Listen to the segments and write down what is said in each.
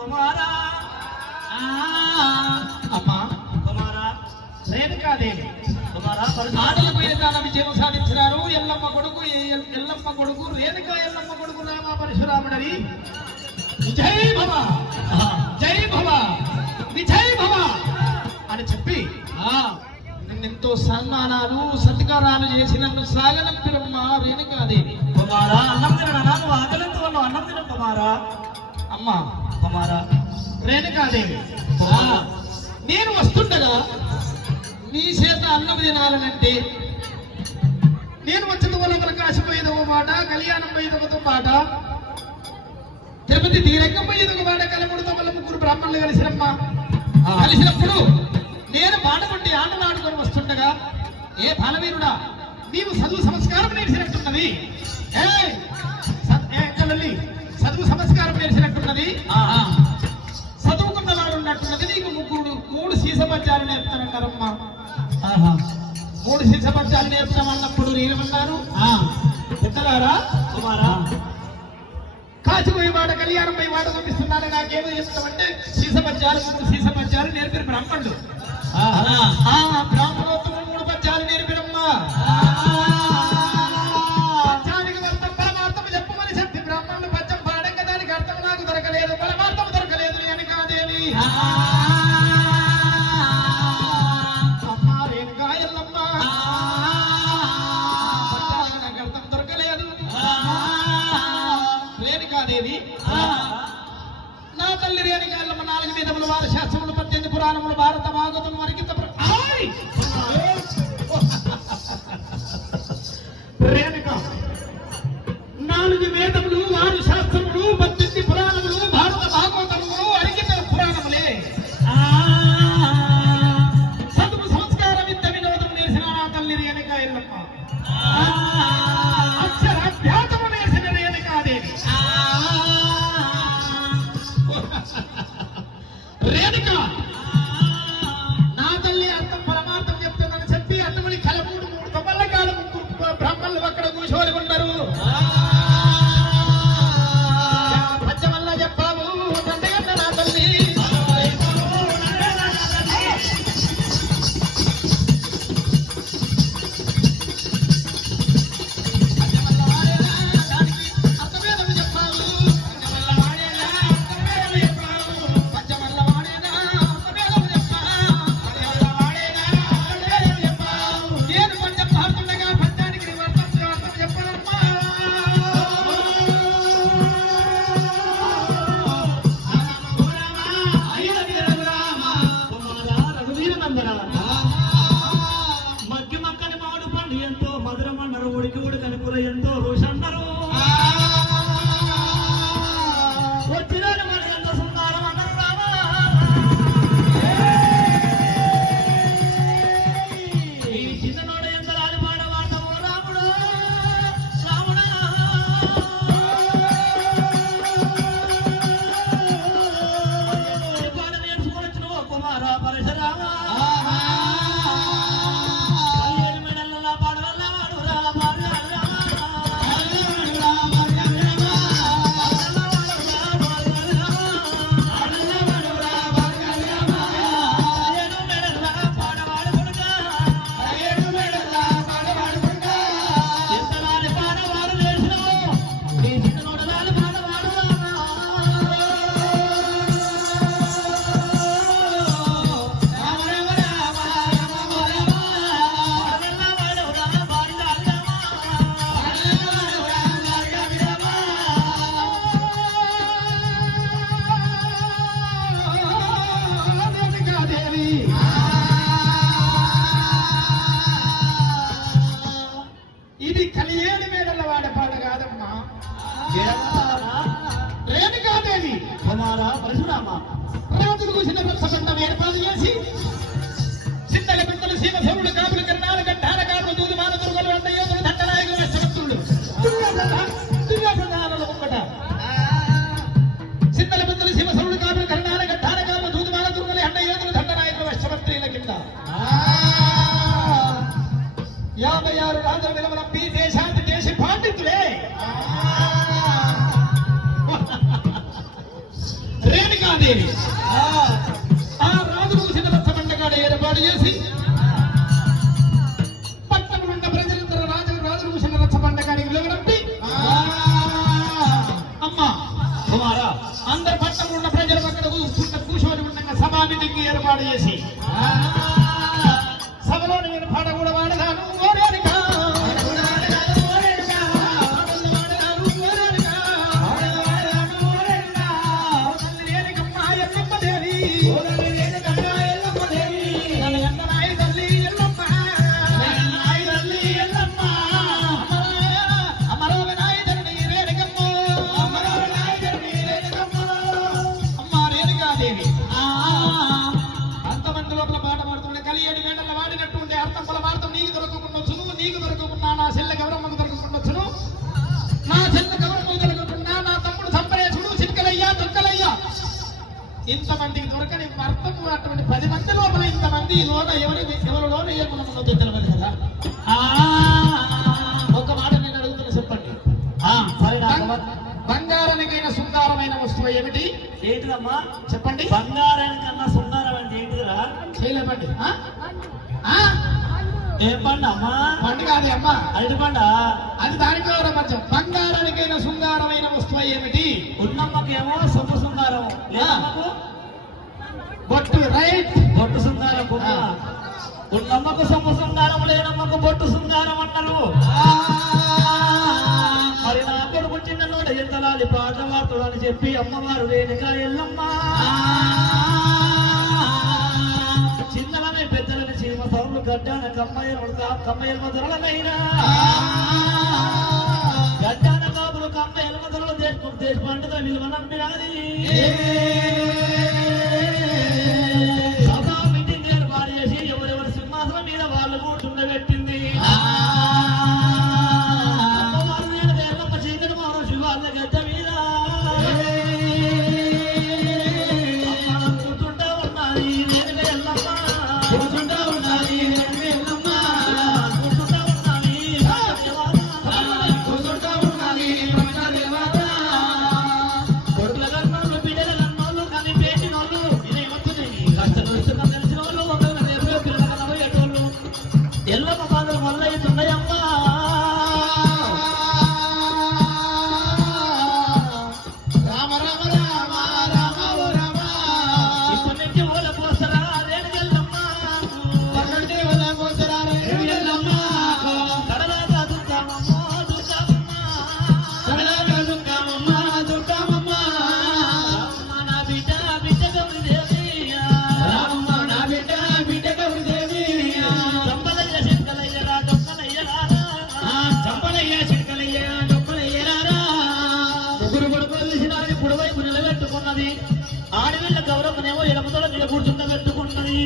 కుమారా అమ్మా కుమారా రేణుకాదేవి కుమారా ఆటలకు వేదాల విజయం సాధించినారు. ఎల్లమ్మ కొడుకు రేణుకా ఎల్లమ్మ కొడుకు రామ పరశురాముడని విజయ్ భవ జై భవ విజయ్ భవ అని చెప్పి నిన్నెంతో సన్మానాలు సత్కారాలు చేసి నన్ను సాగనంపిరమ్మ రేణుకాదేవి. కుమారా అన్నం తినడా నువ్వు ఆకలితో ఉన్నావు, అన్నం తిన కుమారా. అమ్మా కుమారా రేణుకాదేవి, నేను వస్తుండగా నీ చేత అన్నం తినాలనంటే నేను వచ్చిన వల్ల ప్రకాశం పోయేదొక మాట, కళ్యాణం పోయేదొక మాట, తిరుపతి తీరంగం పోయేదొక మాట, కలముడితో వల్ల ముగ్గురు బ్రాహ్మణులు కలిసినప్పుడు నేను బాణపట్టి ఆటలాడుకొని వస్తుండగా ఏ బాలవీరుడా నీవు చదువు సంస్కారం నేర్చినట్టున్నది, చదువు సంస్కారం నేర్చినట్టున్నది, చదువుకున్న వాడు ఉన్నట్టున్నది, నీకు మూడు సీసపద్యాలు నేర్పుతానంటారమ్మా. 3 సీసపద్యాలు నేర్పుతామన్నప్పుడు నేనేమన్నాను, పెద్దలారా కుమారా కాచిపోయి వాడ కళ్యాణం పోయి వాడ పంపిస్తున్నాను, నాకేమో చెప్తామంటే సీసపద్యాలు 3 సీసపద్యాలు నేర్పిన బ్రాహ్మణుడు. బ్రాహ్మణోత్తములు 3 పద్యాలు నేర్పినమ్మా. పద్యానికి అర్థం పరమార్థం చెప్పమని చెప్పి బ్రాహ్మణులు పద్యం పాడంగా దానికి అర్థం నాకు దొరకలేదు, పరమార్థం దొరకలేదు అని కాదేవి. అమ్మా రేణుకా ఎల్లమ్మ నాకు అర్థం దొరకలేదు. రేణుకాదేవి నా తల్లి రేణుకా ఎల్లమ్మ 4 వేదములు 6 శాస్త్రములు 18 పురాణములు భారత భాగవతం వరకు రేణుక 4 వేదములు 6 శాస్త్రములు 18 పురాణములు భారత భాగవతములు అరిగిన పురాణములే. చదువు సంస్కార విద్య వినోదం నేసిన నా తల్లి రేణుకా ఎల్లమ్మ, అక్షరాభ్యాసము నేసిన రేణుకాదేవి. రేణుక నా తల్లి అర్థం పరమార్థం చెప్తుందని చెప్పి అటువంటి కలమూడు 3 తొమ్మల కాలం బ్రాహ్మణులు అక్కడ కూర్చోని ఉన్నారు. పద్యం వల్ల చెప్పాము తండ్రి నా తల్లి. అర్థమేదము చెప్పాము, పద్యం వల్ల వాడేనా అర్థమేదము చెప్పాము. నేను పద్యం పాడుతుండగా పద్యానికి అర్థం చెప్పనమ్మా. మగ్గి మక్కని మామిడి పండు ఎంతో మధురమన్నారు, ఉడికి ఉడకని కూర ఎంతో రుషన్నారు, వచ్చిన మరి ఎంత సుందరం అన్నారు రామా. ఈ చిన్ననోడ ఎంత రాని పాడవాడవు రాముడు రాముడా. పాట నేర్చుకొని వచ్చిన కుమారా పరశురామా. ఇది కలియేడు మేడల వాడే పాట కాదమ్మా. రేణుకాదేవి కుమారా పరశురామ రాజులు కూసిన రక్షబంధం ఏర్పాటు చేసి చింతల పెద్దలు సీమశివుడు కాపులు కన్నాలు గంటాల కాపులు దూదు మాన దుర్గలు అంత యోధులు దండనాయకులు నష్టభక్తులు దుర్యోధనాలలో ఒక్కట. చింతల పెద్దలు సీమశివుడు కాపులు కన్నాల గంటాల కాపులు దూదు మాన దుర్గలు అండ యోధులు దండనాయకులు నష్టభక్తుల కింద 56 రాజుల విలువలంపి దేశాంతి చేసి పాండితులే. రేణుకా దేవి ఆ రాజు చూసిన రచ్చబండగాడ ఏర్పాటు చేసి పట్టణమున్న ప్రజలందరూ రాజు చూసిన రచ్చబండగాడికి వెలువరంపి అమ్మా కుమారా అందరు పట్టణంలో ఉన్న ప్రజలు అక్కడ కూర్చొని ఉండగా సభా మీటింగ్ ఏర్పాటు చేసి సభలో నేను పాట కూడా వాడదాను ఓరేనుగా. రేణుకమ్మ ఎల్లమ్మ దేవి. నన్ను ఎన్ననాయి తల్లి ఎల్లమ్మ. అమరవనాయి ధరణి రేణుకమ్మ. అమ్మ రేణుకాదేవి. అంతమంది లోపల పాట పాడుతుండే కలియడి వేటల వాడినట్టు ఉండే అర్థం పలవార్థం నీకు దొరకకుండొచ్చును, నీకు దొరకకుండా నా చెల్లె గౌరమ్మకు దొరకకుండొచ్చును, నా చెల్లె గౌరమ్మకు దొరకకుండా నా తమ్ముడు సంపరేశుడు చిట్కలయ్యా దుక్కలయ్యా ఇంతమందికి దొరకని అర్థం అటువంటి 10 మంది లోపల ఇంతమంది లోన ఎవరిలోన ఏమనుకున్నదో తెలియదు కదా. ఒక మాట నేను అడుగుతున్నా చెప్పండి. సరే నా బంగారానికైన శృంగారమైన వస్తువు ఏమిటి ఏంటిదమ్మా చెప్పండి. బంగారం కన్నా సుందరం అంటే ఏంటిదిరా? చేయలేమండి. ఏం పండు అమ్మా? పండు కాదు అమ్మా, అరటి పండ. అది దానిలో మధ్యం. బంగారానికైన శృంగారమైన వస్తువు ఏమిటి? ఉన్నమ్మకేమో సొమ్ము శృంగారం, లేదమ్మకు బొట్టు. రైట్. బొట్టు శృంగారం. ఉన్నమ్మకు సొమ్ము శృంగారం, లేనమ్మకు బొట్టు శృంగారం అంటారు. మరి నా కొడుకు చిన్న నోట ఎంతలాలి పాట వార్తలు అని చెప్పి అమ్మవారు రేణుక ఎల్లమ్మ చిన్నలనే పెద్దలని చీమ సౌలు గడ్డాన కమ్మయ్య మొదలైనా గడ్డాన కాపులు కమ్మయ్య మొదలు దేశ పండుగ విలువ నమ్మినది. సభా మీటింగ్ ఏర్పాటు చేసి ఎవరెవరి సింహాసనం మీద వాళ్ళు కూర్చుండబెట్టింది. ఎల్లమ్మ బాధలు మొదలవుతున్నాయమ్మా. రామ రామ రామ రామ ఓ రామ. ఇప్పటి నుంచి ఓల పోస్తారా రేణుకెళ్ళమ్మ. పక్కనే ఓల పోస్తారా రేణుకెళ్ళమ్మ. కడలాగా దుర్గామమ్మ దుర్గామమ్మ. కడలాగా దుర్గామమ్మ దుర్గామమ్మ. రామమ్మ నా బిడ్డ బిడ్డ గౌరి దేవి. రామమ్మ నా బిడ్డ బిడ్డ గౌరి దేవి. చంపలయ్య చిట్కలయ్యరా డొక్కలయ్యరా. చంపలయ్య చిట్కలయ్య డొక్కలయ్యరా. ముగ్గురు కొడుకులు తీసినాని కుడివైపు నిలబెట్టుకున్నది. ఆడవిళ్ళ గౌరమ్మనేమో ఎడమతల మీద కూర్చుండబెట్టుకున్నది.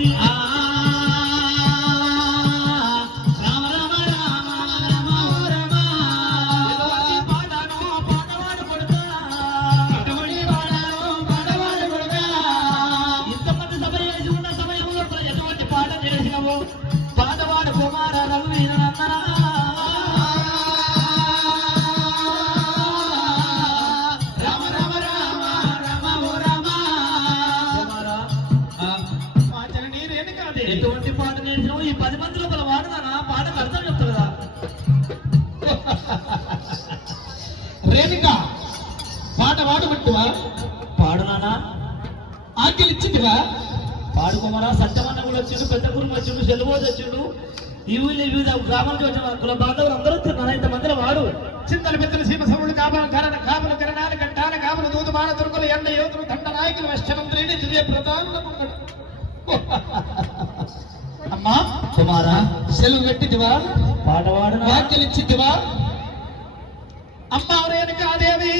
రామ రామ రామ రామ ఓ రామ. ఎటువంటి పాటను పాటవాడు కొడుకా. అటువంటి వాడను పాడవాడు కొడుకా. ఇంతమంది సభ చేసి ఉన్న సమయంలో ఎటువంటి పాట చేసినవు పాటవాడు కుమార రఘువీరనందనా. రామ రామ రామ రామ ఓ రామ. కుమారా, మా జననీ రేణుకాదేవి. ఎటువంటి పాట నేర్చినావు? ఈ 10 మంది లోపల వాడుదానా పాటకు అర్థం చెప్తా కదా. రేణుక పాట వాడబట్టువా? పాడునానా ఆకలిచ్చిందివా? పాడు కుమారా. సత్యమన్న కూడా వచ్చిండు, పెద్ద గురువు వచ్చిండు, చెల్లుబోజు వచ్చిండు. ఈ ఊళ్ళో వివిధ గ్రామాలకు వచ్చిన కుల బాంధవులు అందరూ తిన్నారు. ఇంతమందిలో వాడు చింతలు పెద్దలు సీమ సముడు కాపులు కరణాలు గంటాల కాపులు దూదు బాణ తురుకులు ఎండ యోధులు దండ నాయకులు వశ్చమంత్రిని దివ్య ప్రధానులు అమ్మా కుమారా సెలవు పెట్టిదివా? పాట వాడునా వాక్యలిచ్చిదివా? అమ్మా రేణుకాదేవి.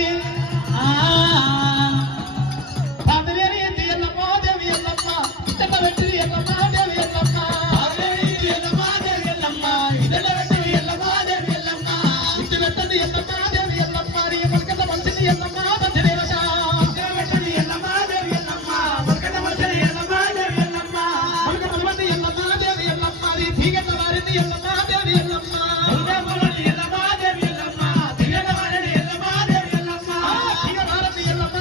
పాదవేరి ఎల్లమ్మ దేవి ఎల్లమ్మ. ఇద్దరు పెట్టి ఎల్లమ్మ దేవి ఎల్లమ్మ. పాదవేరి ఎల్లమ్మ దేవి ఎల్లమ్మ. ఇద్దరు పెట్టి ఎల్లమ్మ దేవి ఎల్లమ్మ. ఇద్దరు పెట్టండి ఎల్లమ్మ దేవి ఎల్లమ్మ. నీ మొలకల మంచిది ఎల్లమ్మ మంచిది రజా. ఇద్దరు పెట్టండి ఎల్లమ్మ దేవి ఎల్లమ్మ. మొలకల మంచిది ఎల్లమ్మ దేవి ఎల్లమ్మ. మొలకల మంచిది ఎల్లమ్మ దేవి ఎల్లమ్మ. నీ తీగల వారిని ఎల్లమ్మ దేవి ఎల్లమ్మ. మొలకల మంచిది ఎల్లమ్మ దేవి ఎల్లమ్మ. తీగల వారిని ఎల్లమ్మ దేవి ఎల్లమ్మ. తీగల వారిని ఎల్లమ్మ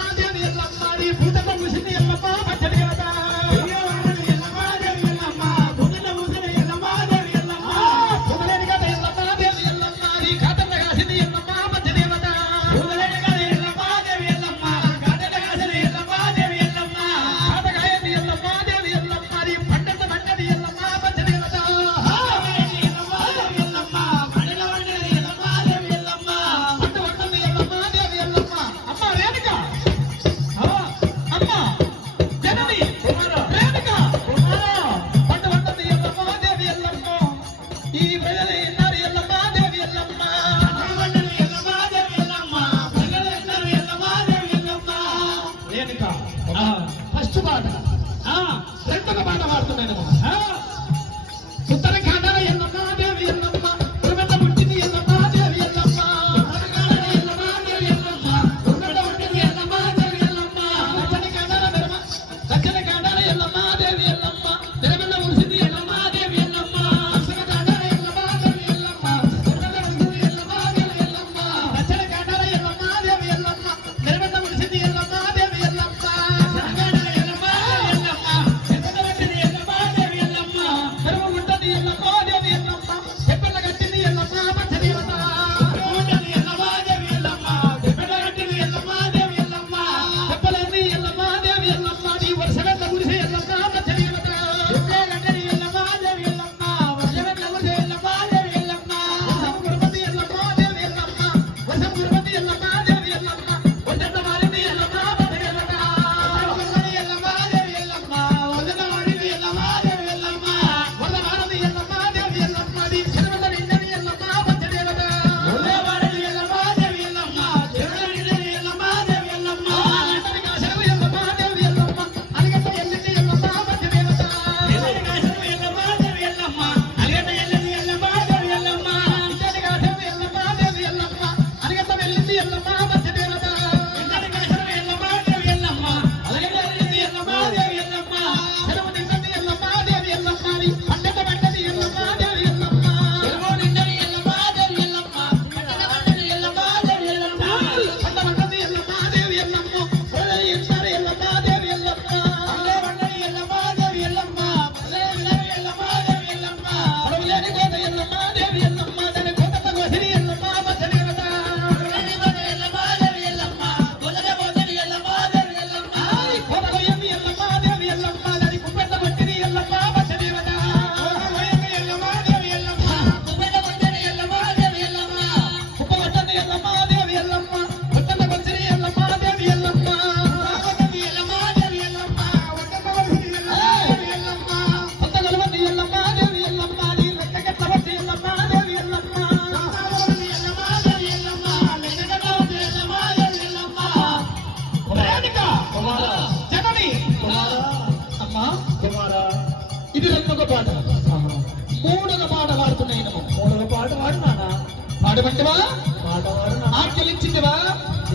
పాటవాడు ఆజ్ఞలిచ్చిందివా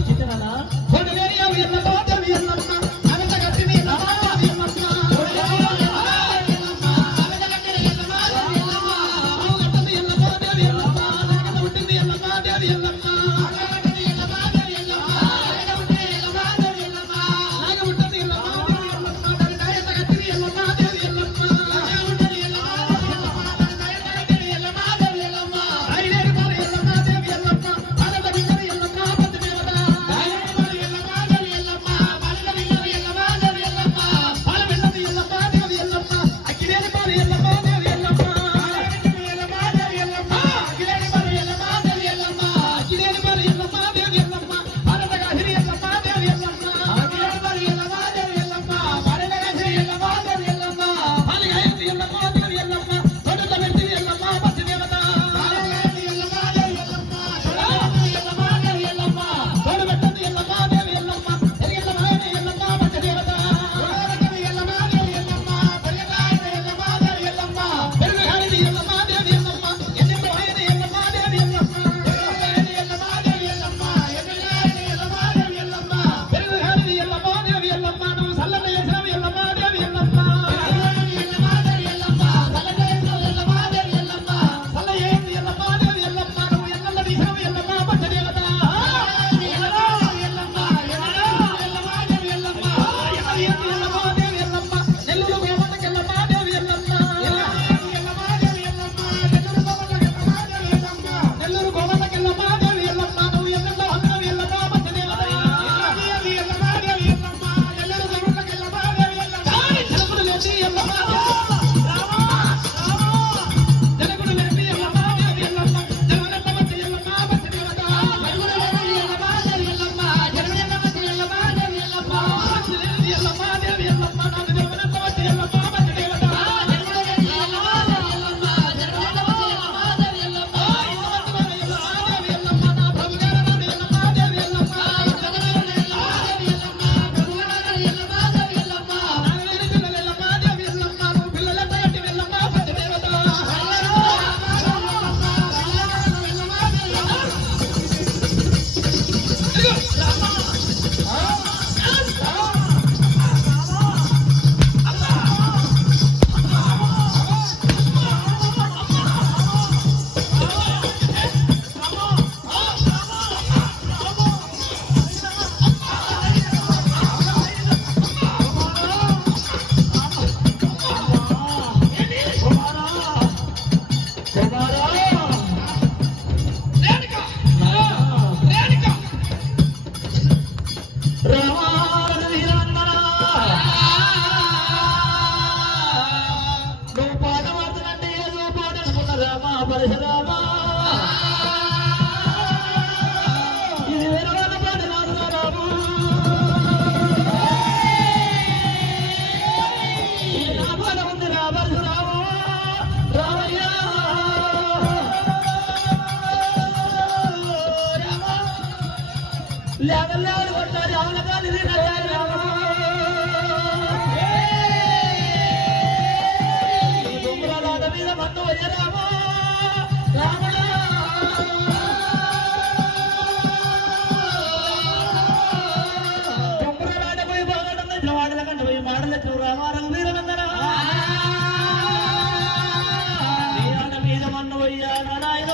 ఇచ్చితేనా కొడలేని అవి ఎల్లమ్మ దేవి ఎల్లమ్మ అనంత గట్టిని ఎల్లమ్మ దేవి ఎల్లమ్మ లేవలేవలు కొట్టాలి అవునగా నిధి కట్టాలి బొమ్మరాల మీద మన్ను వయ్యరామా రాముడా బొమ్మరాడ పోయి బాగడం ఇట్లా వాడల కంటే పోయి మాడలెట్లు రామారం వీరనందరా మీద మన్ను వయ్యాల నాయన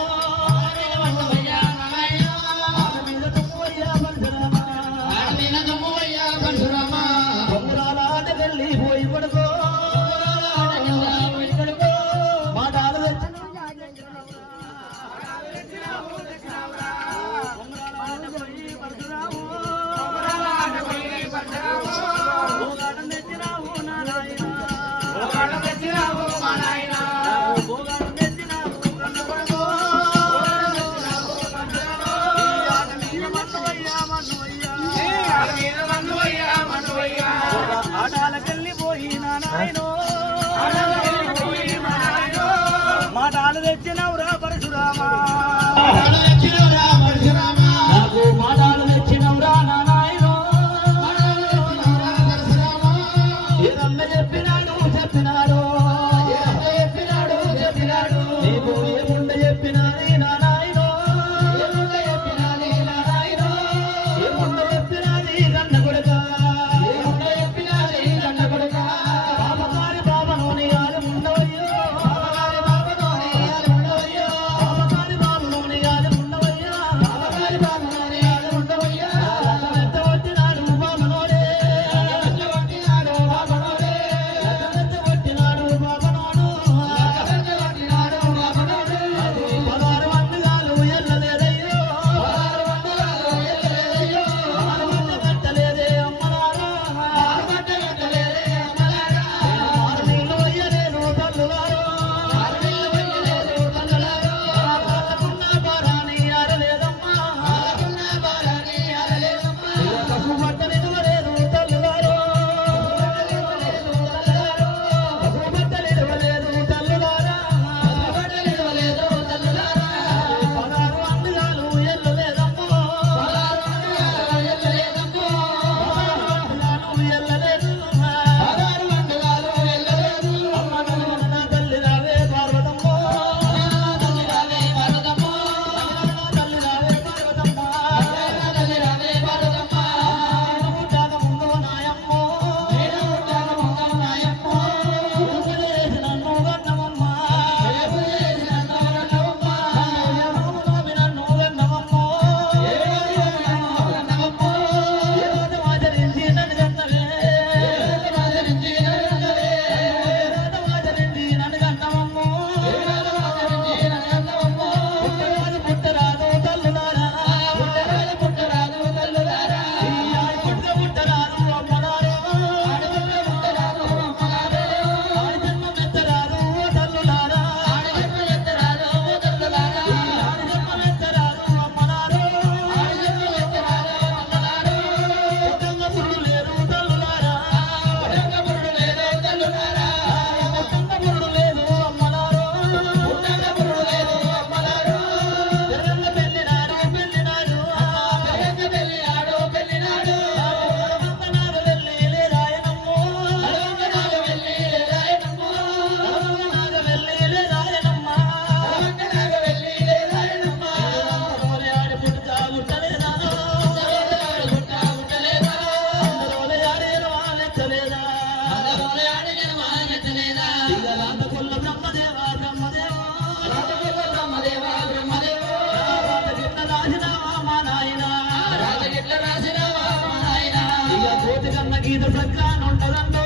కోతి కన్న గీత సగ్గానుంటదండో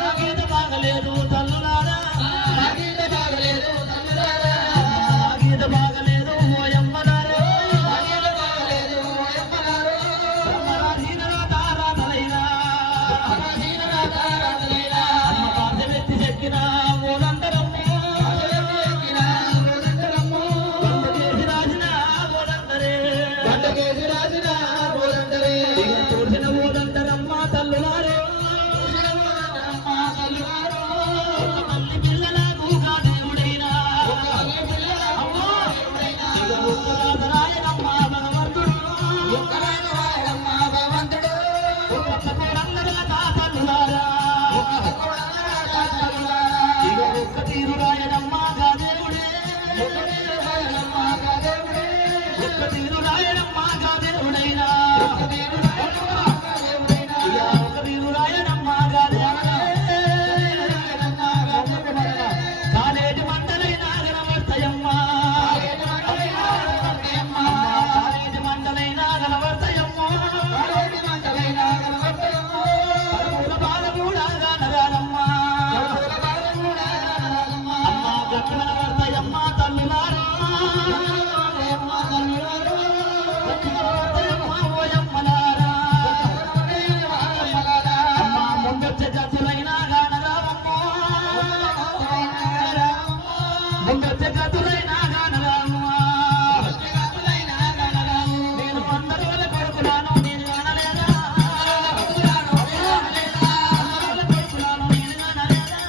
నా గీత బాగలేదు తల్లులారా నా గీత బాగలేదు ఓయమ్మలారా అమ్మ బాధెత్తి చెక్కిన ఓలందరమ్మ తోసిన ఓలందరమ్మ తల్లులారో తల్లి పిల్లలకు దేవుడైనా రాయనమ్మ భగవంతుడు తల్లులారా ఒక్క తీరు రాయనమ్మ దేవుడే ఒక్క తీరు రాయనమ్మ దేవుడైనా ఒక తీరు రాయనమ్మ కాలేజీ మండలైనా కనబడతాయమ్మా కాలేజీ మండలైనా కనబడతాయమ్మా బాధ కూడా కనరానమ్మా అమ్మ గట్ల కనబడతాయమ్మా తల్లులారా ఓయమ్మలారా అమ్మ ముందొచ్చే జతులైనా కానరామమ్మో ముందొచ్చే జతులైనా కానరామమ్మా నేను 100 రోజుల కొడుకులాను నేను కానలేదా 100 రోజుల కొడుకులాను నేను కానలేదా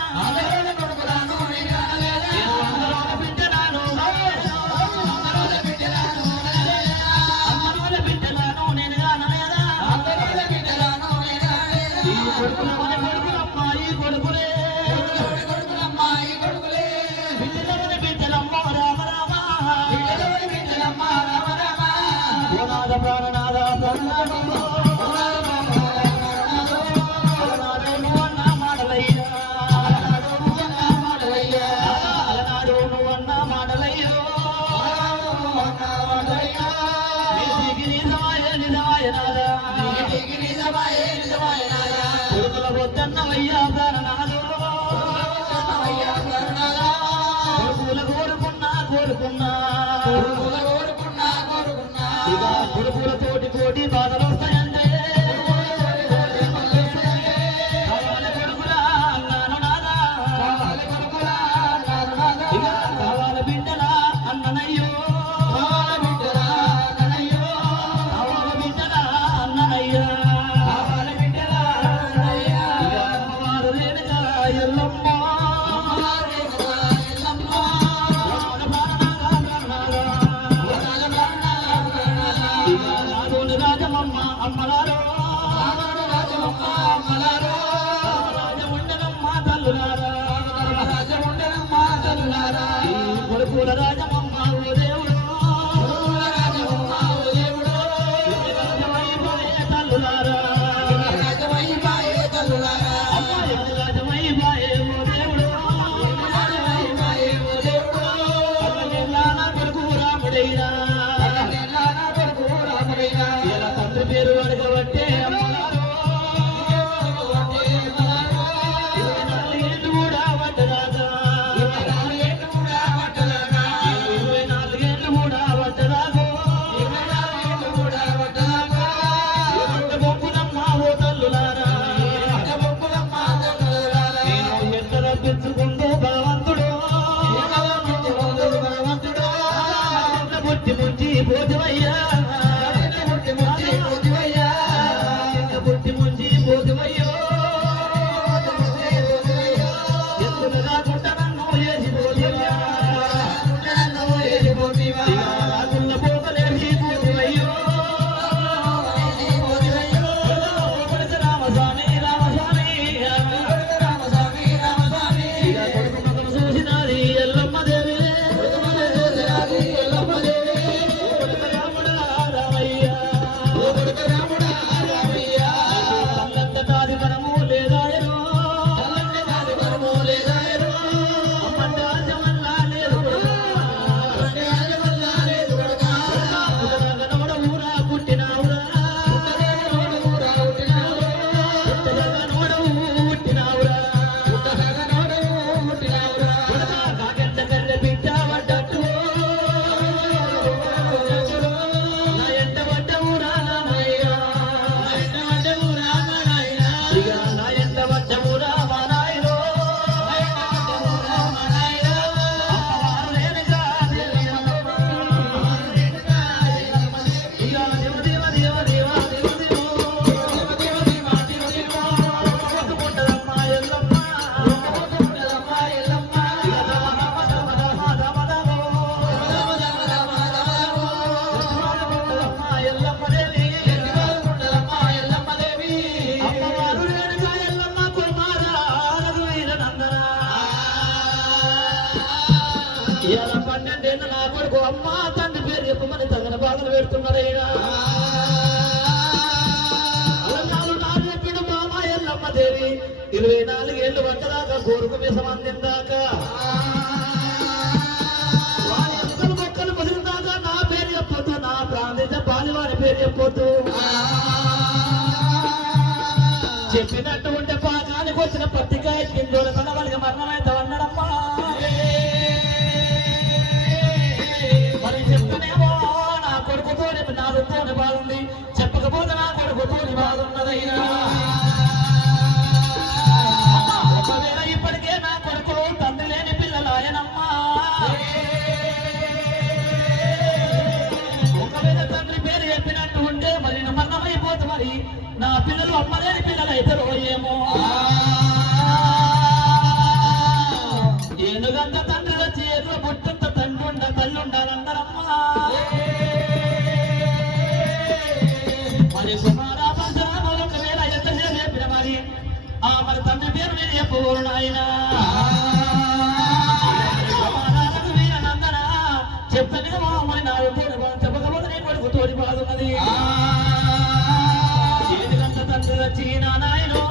నేను 100 రోజుల బిడ్డలాను నేను కానలేదా ఈ కొడుకులమని కొడుకులమ్మ ఈ కొడుకులే బిడ్డలమని బిడ్డలమ్మ రామ రామ ఓనాద ప్రాణనాద ప్రాణనాథో నువ్వన్న మాటలయ్యా అలనాడు నువ్వన్న మాటలయ్యో నిజమాయ నాదా కొడుకుల వద్దన్నవయ్యా ప్రాణనాథో కొడుకుల కోరుకున్నా ఇక కొడుకులతోటి కోటి బాధలు వస్తాయంటే కావాలి కొడుకులా అన్నాను నాదా ఇక కావాలి బిడ్డలా అన్ననయ్యో కావాలి బిడ్డలా అన్ననయ్యా ఇక అమ్మవారు రేణుకా ఎల్లమ్మ రాజమమ్మ అమ్మలారో రాజముండనమ్మ తల్లులారా ఈ కొడుకుల రాజమమ్మ ఓ దేవుడు రాజమైపోయే తల్లులారా అమ్మాయి రాజమైపోయే ఓ దేవుడు నా కొడుకు రాముడైనా ఇలా తండ్రి పేరు అడగబట్టే అమ్మలారో 24 ఏళ్ళు కూడా పట్టరాదా 24 ఏళ్ళు కూడా పట్టరాదో బొప్పులమ్మ ఓ తల్లులారా నేను ఎంత రప్పించుకుందో భగవంతుడు పుట్టి పోతువయ్యా పుట్టి ముంచి పోతువయ్యో ఎందుకు కాకుండా నన్ను వేసిపోతివా రాకున్న పోకలేసి పోతువయ్యో రామస్వామి ఇక కొడుకు మగను చూసినది ఎల్లమ్మ దేవి కొడుకు అమ్మ తండ్రి పేరు చెప్పమని తగిన బాధలు పెడుతున్నాడైనా అలనాలు నాలు చెప్పిడు మామ ఎల్లమ్మ దేవి 24 ఏళ్ళు పట్టదాకా కోరుకు మీసం అందిందాకా వారి అక్కలు మొక్కలు పదిలిదాకా నా పేరు చెప్పొద్దు నా ప్రాంతీయ బాలి వారి పేరు చెప్పొద్దు చెప్పినట్టు ఉంటే పాకానికి వచ్చిన పత్రికాయ కిందోల తన వాళ్ళకి మరణమైతే అన్నాడమ్మా మరి చెప్తేనేమో నా కొడుకుతో నాలుగుతోని బాగుంది చెప్పకపోతే నా కొడుకుతోని బాగున్నదైనా ఒకవేళ ఇప్పటికే నా కొడుకు తండ్రి లేని పిల్లలు ఆయనమ్మా ఒకవేళ తండ్రి పేరు చెప్పినట్టు ఉంటే మరి మరణమైపోతే మరి నా పిల్లలు అమ్మలేని పిల్లలు అవుతారో ఏమో ఏనుగంత తండ్రి వచ్చి ఎదురు పుట్టింత తండ్రి తల్లి ఉండాలందరమ్మా మరి కుమారా పరశురామ ఒకవేళ ఎంతసేపు చెప్పిన మరి మరి తండ్రి పేరు మీద చెప్పబోరు నాయన వీరనందన చెప్తానేమో మరి నా చెప్పకపోతే నీ కొడుకు తోడి బాగున్నది తండ్రి వచ్చి నాయనో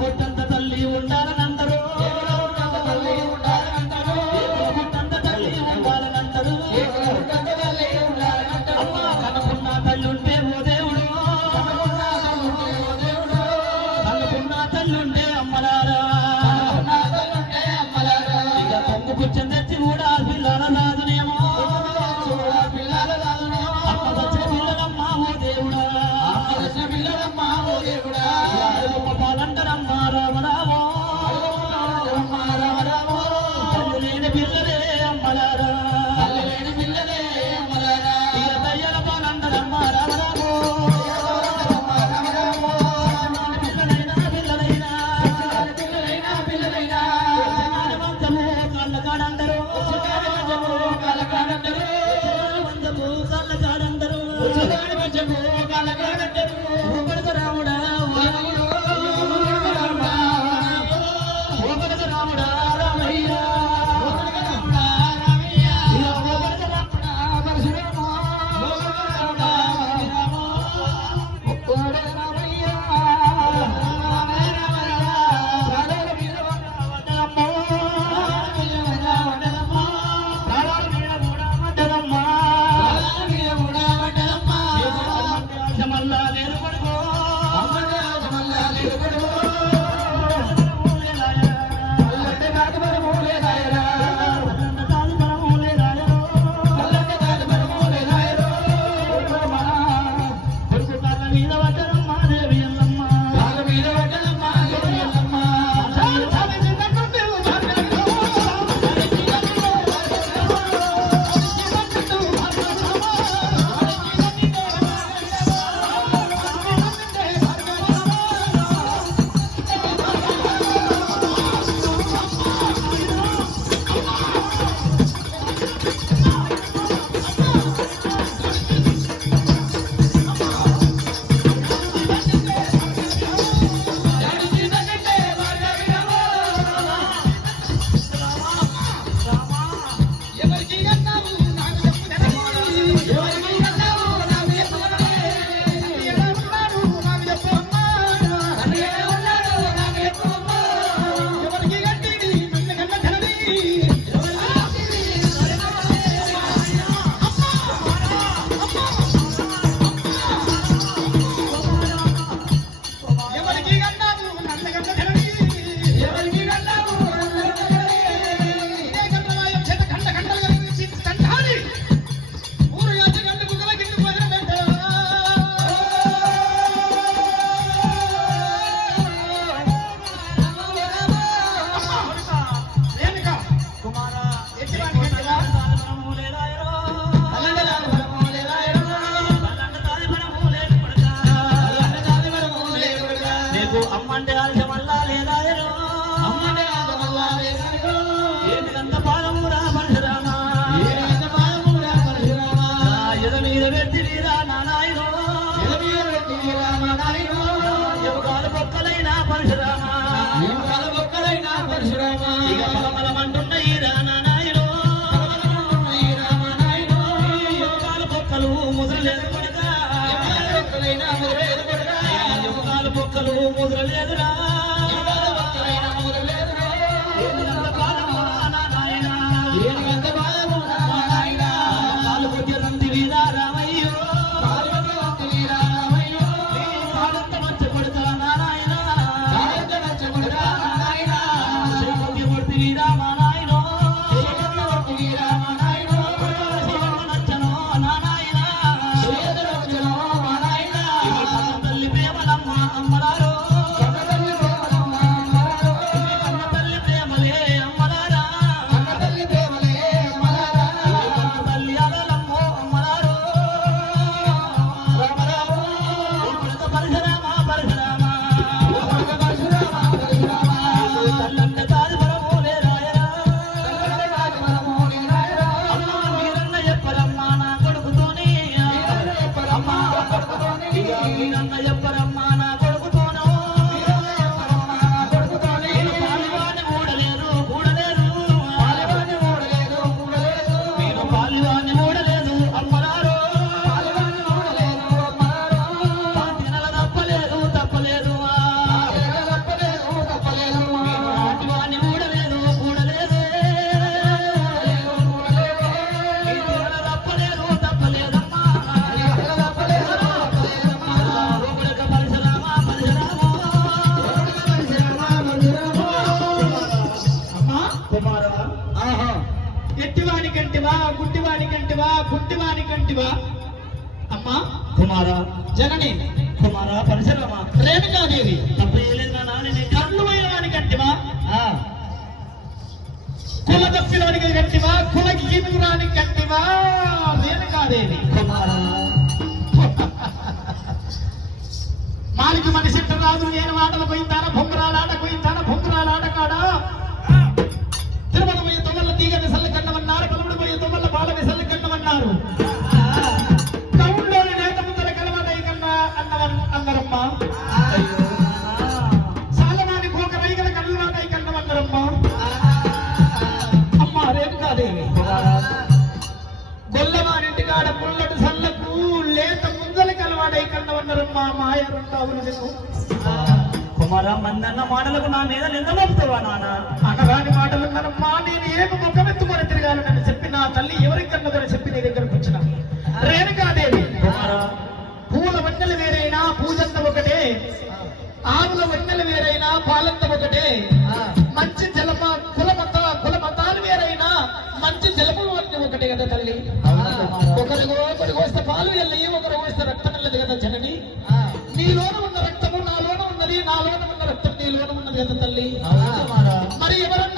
పుట్టంత తల్లి ఉండాలనందరూ పుట్టంత తల్లి ఉండాలనందరూ అమ్మ కనుకున్న తల్లి ఉంటే ఓ దేవుడు కనుకున్న తల్లి ఉంటే అమ్మలారా ఇక తమ్ము కూర్చొని తెచ్చి కూడా పిల్లల రాదునేమో అమ్మ వచ్చిన పిల్లలమ్మా ఓ దేవుడా పాలంటారమ్మా రామరామో తల్లి లేని పిల్లలే అమ్మలారా ఇక దయ్యాల పాలంటారమ్మా రామరామో పిల్లలైనా ఎట్టివాని కంటివా గుడ్డివాని కంటివా పుట్టివాని కంటివా అమ్మా కుమారా జనని కుమారా పరిశరమా రేణుకాదేవి తప్పు చేయలేదు నాన్న నేను కళ్ళు పోయిన వాని కంటివా ఆ, కుల తప్పిన వానికి కంటివా కుల గీనురాని కంటివా రేణుకాదేవి కుమారా మాలికి మనిషి రాజు నేను ఆటలు పోయిందాన బొంగరాలాట పోయిందాన బొంగరాలాట కాడా తిరుమల పోయే తొమ్మల తీగని సల్లి కన్నమన్నారు కలముడు పోయే తొమ్మల పాలవి సల్లి కన్నమన్నారు టౌన్లోని నేత ముందర కలవడై కన్నా అన్నారమ్మా అయ్యో నాన్నా. సాలనాని కోక రైగల కళ్ళునాటై కన్నమన్నారమ్మా అమ్మ రేణుకాదేవి కుమారా గొల్లవారింటికాడ పుల్లటి సల్లకు లేత ముందల కలవాడై కన్నమన్నారమ్మా మాయ రెండవులు నీకు కుమారా మందన్న మాటలకు నా మీద నిందమోపుతావా నాన్న అనరాని మాటలున్నారమ్మా నేను ఏమి ముఖమెత్తుకొని తిరగాలని చెప్పి నా తల్లి ఎవరికి కన్నదని చెప్పి నీ దగ్గరకు వచ్చిన రేణుకాదేవి కుమారా పూల వన్నెలు వేరైనా పూజంత ఒకటే ఆవుల వన్నెలు వేరైనా పాలంత ఒకటే మంచి జలమ కుల మతాలు వేరైనా మంచి జలము ఒకటే కదా తల్లి ఒకరికి వస్తే పాలు వెళ్ళి ఒకరు వస్తే రక్తం వెళ్ళదు కదా జనని నీలోన ఉన్న రక్తము నాలోన ఉన్నది నాలోన ఉన్న రక్తం నీలోన ఉన్నది కదా తల్లి అవును కుమారా మరి ఎవరన్నా